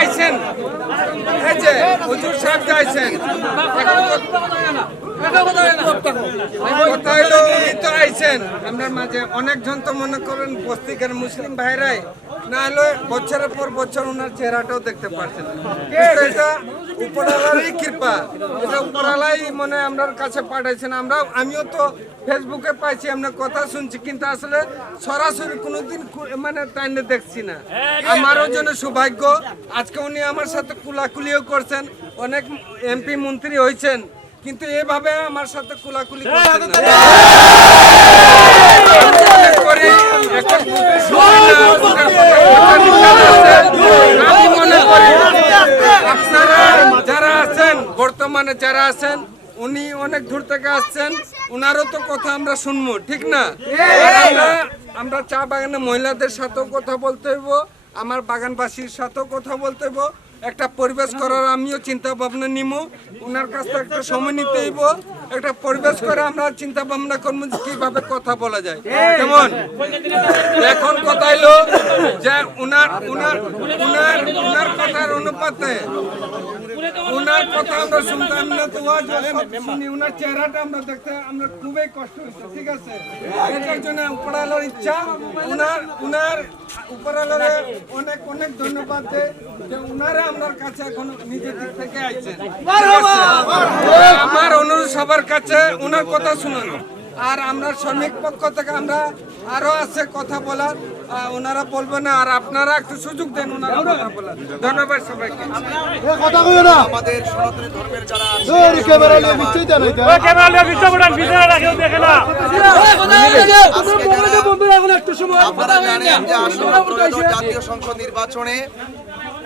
আইছেন। এই যে হুজুর সাহেব যে আইছেন। কথা হইল উনি তো আইছেন। আপনার মাঝে অনেকজন তো মনে করেন বস্তিকার মুসলিম ভাইরাই। না হলে বছরের পর বছর ওনার চেহারাটাও দেখতে পারছেন এটা উপরালারই কৃপা। এটা উপরালাই মানে আপনার কাছে পাঠাইছেন। আমরা আমিও তো ফেসবুকে পাইছি আপনার কথা শুনছি কিন্তু আসলে সরাসরি কোনোদিন মানে টাইনে দেখছি না। আমারও জন্য সৌভাগ্য আজকে উনি আমার সাথে কুলাকুলিও করছেন। অনেক এমপি মন্ত্রী হয়েছেন কিন্তু এভাবে আমার সাথে কুলাকুলি। মনে করি আমি মনে আপনারা যারা আছেন বর্তমানে যারা আছেন উনি অনেক দূর থেকে আসছেন উনারও তো কথা আমরা শুনব ঠিক না আমরা চা বাগানে মহিলাদের সাথেও কথা বলতে হইব আমার বাগানবাসীর সাথেও কথা বলতে হইব একটা পরিবেশ করার আমিও চিন্তা ভাবনা নিব ওনার কাছ থেকে একটা সময় নিতে হইব। একটা পরিবেশ করে আমরা চিন্তা ভাবনা করব যে কীভাবে কথা বলা যায়। কেমন? এখন কথা হইল যে ওনার ওনার ওনার ওনার কথার অনুপাতে উনার কথা আমরা শুনতাম না তো শুনি। উনার চেহারাটা আমরা দেখতে, আমরা খুবই কষ্ট হচ্ছে ঠিক আছে? এটার জন্য উপরালার ইচ্ছা, উনার উনার উপরালার অনেক অনেক ধন্যবাদ যে উনারা আমার কাছে এখন নিজের দিক থেকে আইছেন আমার অনুরোধ সবার কাছে, উনার কথা শুনুন। আর আমরা শ্রমিক পক্ষ থেকে আমরা আরও আছে কথা বলার। ওনারা বলবে না আর আপনারা একটু সুযোগ দেন ওনারা কথা বলার। ধন্যবাদ সবাইকে। কথা কইও না। আমাদের সনাতনী ধর্মের যারা আছে, ওই ক্যামেরা নিয়ে বিচ্ছিত না। এটা আপনারা জানেন যে আসন্ন জাতীয় সংসদ নির্বাচনে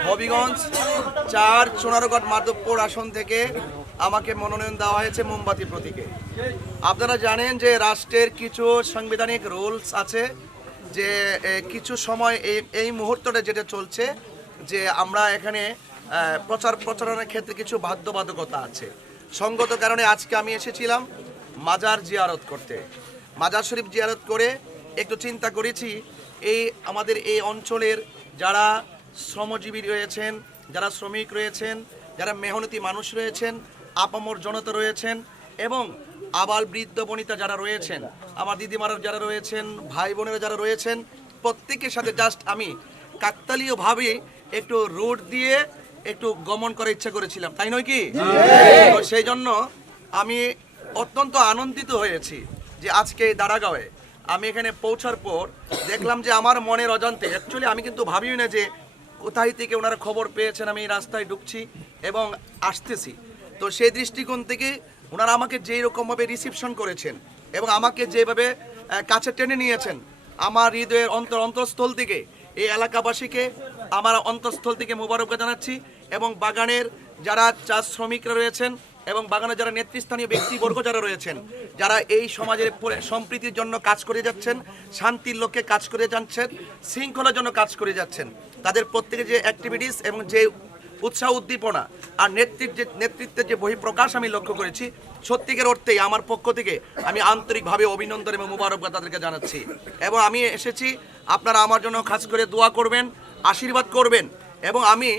হবিগঞ্জ চার সোনারগড় মাধবপুর আসন থেকে আমাকে মনোনয়ন দেওয়া হয়েছে মোমবাতি প্রতীকে। আপনারা জানেন যে রাষ্ট্রের কিছু সাংবিধানিক রুলস আছে। যে কিছু সময় এই এই মুহূর্তটা যেটা চলছে, যে আমরা এখানে প্রচার প্রচারণের ক্ষেত্রে কিছু বাধ্যবাধকতা আছে। সঙ্গত কারণে আজকে আমি এসেছিলাম মাজার জিয়ারত করতে। মাজার শরীফ জিয়ারত করে একটু চিন্তা করেছি, এই আমাদের এই অঞ্চলের যারা শ্রমজীবী রয়েছেন, যারা শ্রমিক রয়েছেন, যারা মেহনতি মানুষ রয়েছেন, আপামর জনতা রয়েছেন এবং আবাল বৃদ্ধ বনিতা যারা রয়েছেন আমার দিদিমারা যারা রয়েছেন ভাই বোনেরা যারা রয়েছেন প্রত্যেকের সাথে জাস্ট আমি কাকতালীয়ভাবে একটু রোড দিয়ে একটু গমন করার ইচ্ছা করেছিলাম। তাই নয় কি? সেই জন্য আমি অত্যন্ত আনন্দিত হয়েছি যে আজকে এই দাঁড়াগাঁওয়ে আমি এখানে পৌঁছার পর দেখলাম যে আমার মনের অজান্তে অ্যাকচুয়ালি আমি কিন্তু ভাবিও না যে কোথায় থেকে ওনারা খবর পেয়েছেন আমি এই রাস্তায় ঢুকছি এবং আসতেছি। তো সেই দৃষ্টিকোণ থেকে ওনারা আমাকে যেই রকমভাবে রিসিপশন করেছেন এবং আমাকে যেভাবে কাছে টেনে নিয়েছেন, আমার হৃদয়ের অন্তর, অন্তঃস্থল থেকে এই এলাকাবাসীকে আমার অন্তঃস্থল থেকে মোবারক জানাচ্ছি এবং বাগানের যারা চা শ্রমিকরা রয়েছেন এবং বাগানের যারা নেতৃস্থানীয় ব্যক্তিবর্গ যারা রয়েছেন, যারা এই সমাজের সম্প্রীতির জন্য কাজ করে যাচ্ছেন, শান্তির লক্ষ্যে কাজ করে যাচ্ছেন, শৃঙ্খলার জন্য কাজ করে যাচ্ছেন, তাদের প্রত্যেকে যে অ্যাক্টিভিটিস এবং যে উৎসাহ, উদ্দীপনা আর নেতৃত্বের নেতৃত্বের যে বহিঃপ্রকাশ আমি লক্ষ্য করেছি, সত্যিকার অর্থেই আমার পক্ষ থেকে আমি আন্তরিকভাবে অভিনন্দন এবং মুবারকবাদ তাদেরকে জানাচ্ছি। এবং আমি এসেছি, আপনারা আমার জন্য খাস করে দোয়া করবেন, আশীর্বাদ করবেন এবং আমি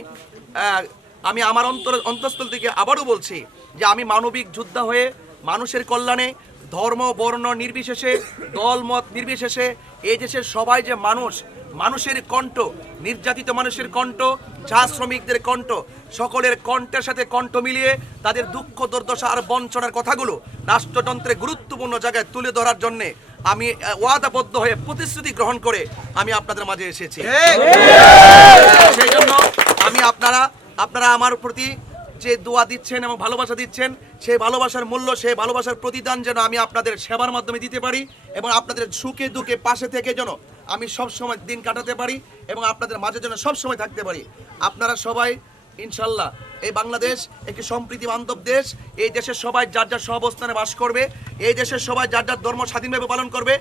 আমি আমার অন্তর অন্তঃস্থল থেকে আবারও বলছি যে আমি মানবিক যোদ্ধা হয়ে, মানুষের কল্যাণে, ধর্ম, বর্ণ নির্বিশেষে, দল, মত নির্বিশেষে, এই দেশের সবাই যে মানুষ মানুষের কণ্ঠ নির্যাতিত মানুষের কণ্ঠ চা শ্রমিকদের কণ্ঠ সকলের কণ্ঠের সাথে কণ্ঠ মিলিয়ে তাদের দুঃখ দুর্দশা আর বঞ্চনার কথাগুলো রাষ্ট্রযন্ত্রে গুরুত্বপূর্ণ জায়গায় তুলে ধরার জন্যে আমি ওয়াদাবদ্ধ হয়ে প্রতিশ্রুতি গ্রহণ করে আমি আপনাদের মাঝে এসেছি। সেই জন্য আমি আপনারা আপনারা আমার প্রতি যে দোয়া দিচ্ছেন এবং ভালোবাসা দিচ্ছেন, সেই ভালোবাসার মূল্য, সেই ভালোবাসার প্রতিদান যেন আমি আপনাদের সেবার মাধ্যমে দিতে পারি এবং আপনাদের সুখে দুঃখে পাশে থেকে যেন আমি সব সময় দিন কাটাতে পারি এবং আপনাদের মাঝে যেন সব সময় থাকতে পারি। আপনারা সবাই, ইনশাল্লাহ, এই বাংলাদেশ একটি সম্প্রীতি বান্ধব দেশ। এই দেশের সবাই যার যার সহাবস্থানে বাস করবে, এই দেশের সবাই যার যার ধর্ম স্বাধীনভাবে পালন করবে।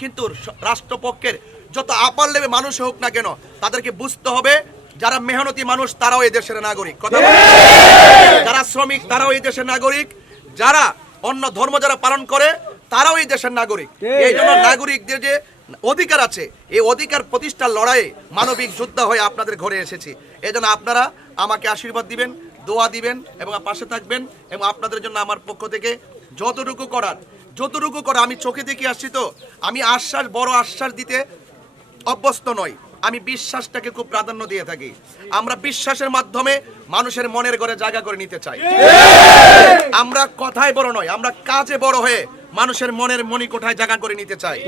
কিন্তু রাষ্ট্রপক্ষের যত আপার লেবে মানুষ হোক না কেন, তাদেরকে বুঝতে হবে যারা মেহনতি মানুষ তারাও এই দেশের নাগরিক। কথা বলে? যারা শ্রমিক তারাও এই দেশের নাগরিক। যারা অন্য ধর্ম যারা পালন করে তারাও এই দেশের নাগরিক। এই জন্য নাগরিকদের যে অধিকার আছে এই অধিকার প্রতিষ্ঠার লড়াইয়ে মানবিক যোদ্ধা হয়ে আপনাদের ঘরে এসেছি। এজন্য আপনারা আমাকে আশীর্বাদ দিবেন দোয়া দিবেন এবং পাশে থাকবেন এবং আপনাদের জন্য আমার পক্ষ থেকে যতটুকু করার যতটুকু করা আমি চোখে দেখে আসছি তো আমি আশ্বাস বড় আশ্বাস দিতে অভ্যস্ত নই। আমি বিশ্বাসটাকে খুব প্রাধান্য দিয়ে থাকি। আমরা বিশ্বাসের মাধ্যমে মানুষের মনের ঘরে জায়গা করে নিতে চাই। আমরা কথায় বড় নয় আমরা কাজে বড় হয়ে মানুষের মনের মণিকোঠায় জায়গা করে নিতে চাই।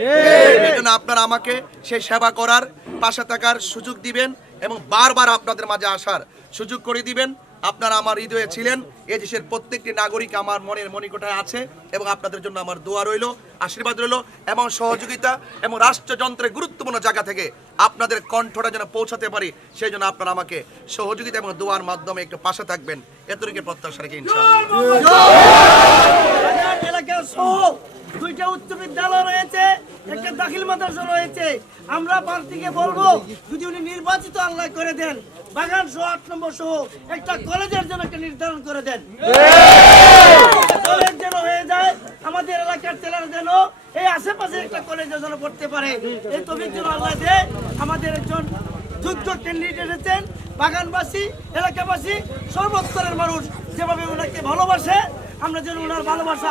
এই জন্য আপনারা আমাকে সেই সেবা করার, পাশে থাকার সুযোগ দিবেন এবং বারবার আপনাদের মাঝে আসার সুযোগ করে দিবেন। আপনারা আমার হৃদয়ে ছিলেন, এ দেশের প্রত্যেকটি নাগরিক আমার মনের মণিকোঠায় আছে এবং আপনাদের জন্য আমার দোয়া রইল, আশীর্বাদ রইল এবং সহযোগিতা এবং রাষ্ট্রযন্ত্রের গুরুত্বপূর্ণ জায়গা থেকে আপনাদের কণ্ঠটা যেন পৌঁছাতে পারি, সেই জন্য আপনারা আমাকে সহযোগিতা এবং দোয়ার মাধ্যমে একটু পাশে থাকবেন। এতটুকু প্রত্যাশা রেখে দুইটা উচ্চ বিদ্যালয় রয়েছে, একটা দাখিল মাদ্রাসা রয়েছে। আমরা প্রার্থীকে বলব, যদি উনি নির্বাচিত আল্লাহ করে দেন বাগান সহ আট নম্বর সহ একটা কলেজের জন্য একটা নির্ধারণ করে দেন। কলেজ যেন হয়ে যায়, আমাদের এলাকার ছেলেরা যেন এই আশেপাশে একটা কলেজে যেন পড়তে পারে। এই তবির যেন আল্লাহ দেয় আমাদের একজন যোগ্য ক্যান্ডিডেট এসেছেন, বাগানবাসী, এলাকাবাসী, সর্বস্তরের মানুষ যেভাবে ওনাকে ভালোবাসে, আমরা যেন ওনার ভালোবাসা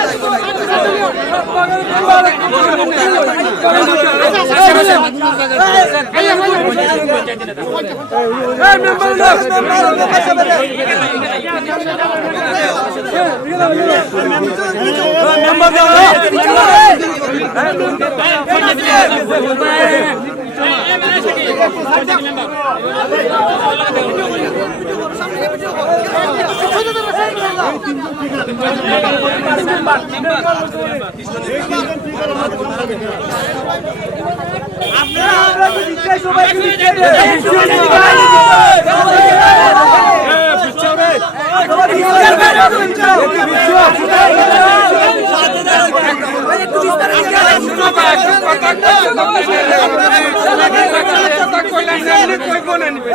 কথা কইলেন কইব না নিবে